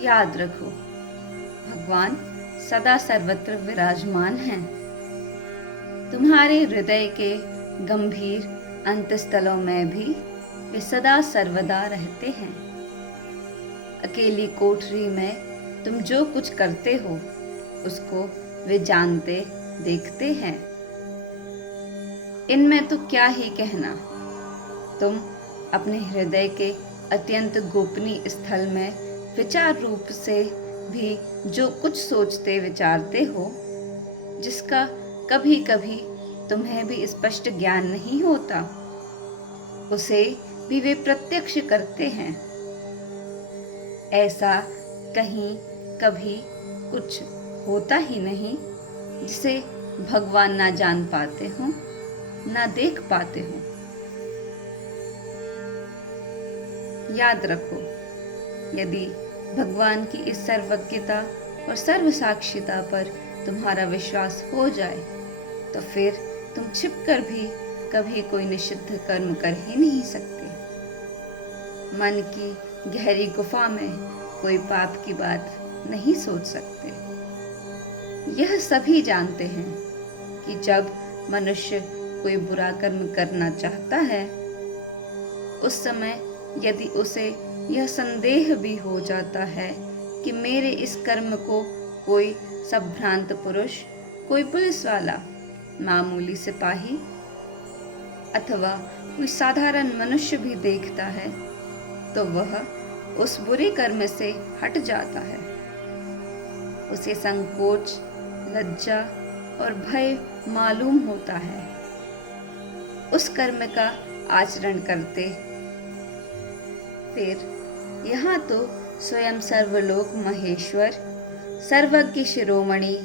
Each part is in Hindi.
याद रखो, भगवान सदा सर्वत्र विराजमान हैं। तुम्हारे हृदय के गंभीर अंतस्थलों में भी वे सदा सर्वदा रहते हैं। अकेली कोठरी में तुम जो कुछ करते हो उसको वे जानते देखते हैं। इनमें तो क्या ही कहना, तुम अपने हृदय के अत्यंत गोपनीय स्थल में विचार रूप से भी जो कुछ सोचते विचारते हो, जिसका कभी कभी तुम्हें भी स्पष्ट ज्ञान नहीं होता, उसे भी वे प्रत्यक्ष करते हैं। ऐसा कहीं कभी कुछ होता ही नहीं जिसे भगवान ना जान पाते हो, ना देख पाते हो। याद रखो, यदि भगवान की इस सर्वज्ञता और सर्वसाक्षिता पर तुम्हारा विश्वास हो जाए तो फिर तुम छिपकर भी कभी कोई निषिद्ध कर्म कर ही नहीं सकते। मन की गहरी गुफा में कोई पाप की बात नहीं सोच सकते। यह सभी जानते हैं कि जब मनुष्य कोई बुरा कर्म करना चाहता है, उस समय यदि उसे यह संदेह भी हो जाता है कि मेरे इस कर्म को कोई संभ्रांत पुरुष, कोई पुलिस वाला, मामूली सिपाही अथवा कोई साधारण मनुष्य भी देखता है, तो वह उस बुरे कर्म से हट जाता है। उसे संकोच, लज्जा और भय मालूम होता है। उस कर्म का आचरण करते फिर यहाँ तो स्वयं सर्वलोक महेश्वर, सर्वज्ञ शिरोमणि,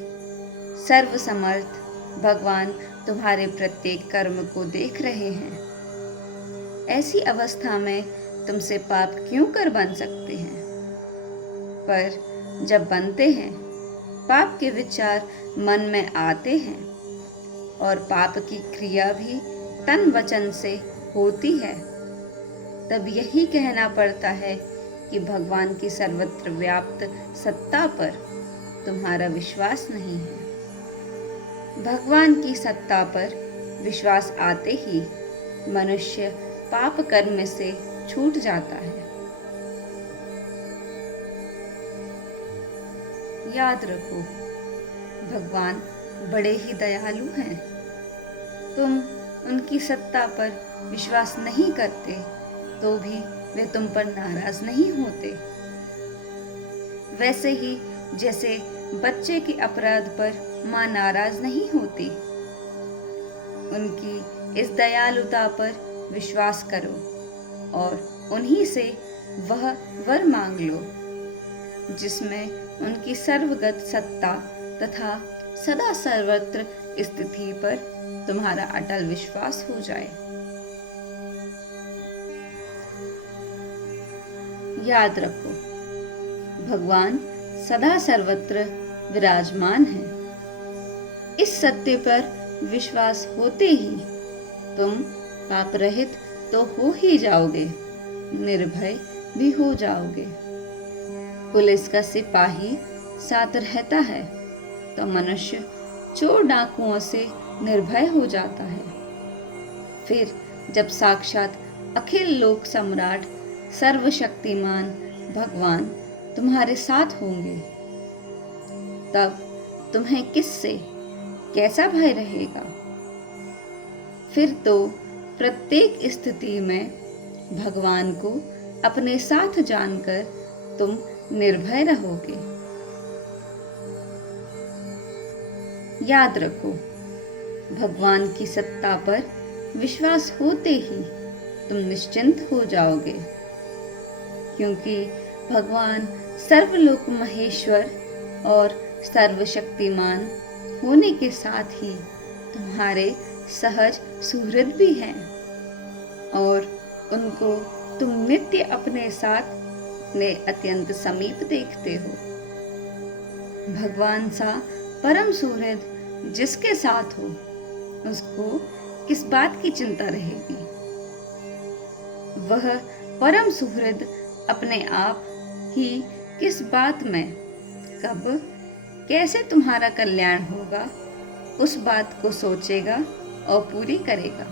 सर्वसमर्थ भगवान तुम्हारे प्रत्येक कर्म को देख रहे हैं। ऐसी अवस्था में तुमसे पाप क्यों कर बन सकते हैं? पर जब बनते हैं, पाप के विचार मन में आते हैं और पाप की क्रिया भी तन वचन से होती है, तब यही कहना पड़ता है कि भगवान की सर्वत्र व्याप्त सत्ता पर तुम्हारा विश्वास नहीं है। भगवान की सत्ता पर विश्वास आते ही मनुष्य पाप कर्म से छूट जाता है। याद रखो, भगवान बड़े ही दयालु हैं। तुम उनकी सत्ता पर विश्वास नहीं करते तो भी वे तुम पर नाराज नहीं होते। वैसे ही जैसे बच्चे के अपराध पर माँ नाराज नहीं होती, उनकी इस दयालुता पर विश्वास करो और उन्हीं से वह वर मांग लो जिसमें उनकी सर्वगत सत्ता तथा सदा सर्वत्र स्थिति पर तुम्हारा अटल विश्वास हो जाए। याद रखो, भगवान सदा सर्वत्र विराजमान है। इस सत्य पर विश्वास होते ही तुम पाप रहित तो हो ही जाओगे, निर्भय भी हो जाओगे। पुलिस का सिपाही साथ रहता है तो मनुष्य चोर डाकुओं से निर्भय हो जाता है। फिर जब साक्षात अखिल लोक सम्राट सर्वशक्तिमान भगवान तुम्हारे साथ होंगे, तब तुम्हें किससे कैसा भय रहेगा? फिर तो प्रत्येक स्थिति में भगवान को अपने साथ जानकर तुम निर्भय रहोगे। याद रखो, भगवान की सत्ता पर विश्वास होते ही तुम निश्चिंत हो जाओगे, क्योंकि भगवान सर्वलोक महेश्वर और सर्वशक्तिमान होने के साथ ही तुम्हारे सहज सुहृद भी हैं और उनको तुम नित्य अपने साथ अपने अत्यंत समीप देखते हो। भगवान सा परम सुहृद जिसके साथ हो, उसको किस बात की चिंता रहेगी? वह परम सुहृद अपने आप ही किस बात में, कब, कैसे तुम्हारा कल्याण होगा, उस बात को सोचेगा और पूरी करेगा।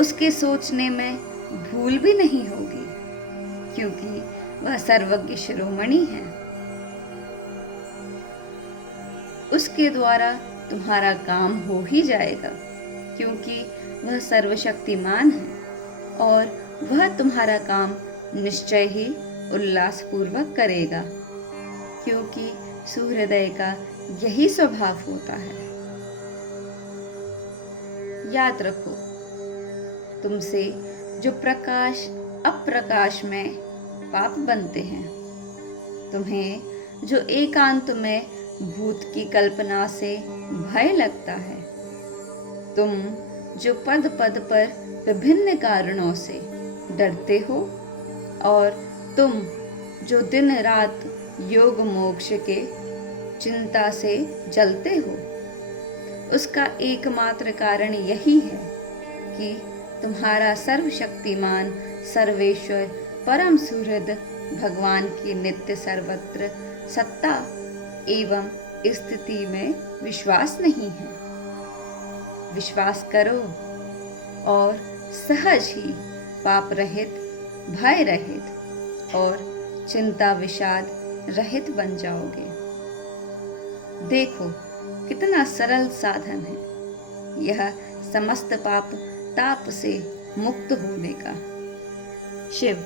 उसके सोचने में भूल भी नहीं होगी, क्योंकि वह सर्वज्ञ शिरोमणि है। उसके द्वारा तुम्हारा काम हो ही जाएगा, क्योंकि वह सर्वशक्तिमान है और वह तुम्हारा काम निश्चय ही उल्लासपूर्वक करेगा, क्योंकि सुहृदय का यही स्वभाव होता है। याद रखो, तुमसे जो प्रकाश अप्रकाश में पाप बनते हैं, तुम्हें जो एकांत में भूत की कल्पना से भय लगता है, तुम जो पद पद पर विभिन्न कारणों से डरते हो, और तुम जो दिन रात योग मोक्ष के चिंता से जलते हो, उसका एकमात्र कारण यही है कि तुम्हारा सर्वशक्तिमान सर्वेश्वर परम सुहृद भगवान की नित्य सर्वत्र सत्ता एवं स्थिति में विश्वास नहीं है। विश्वास करो और सहज ही पाप रहित, भय रहित और चिंता विषाद रहित बन जाओगे। देखो कितना सरल साधन है यह समस्त पाप ताप से मुक्त होने का। शिव।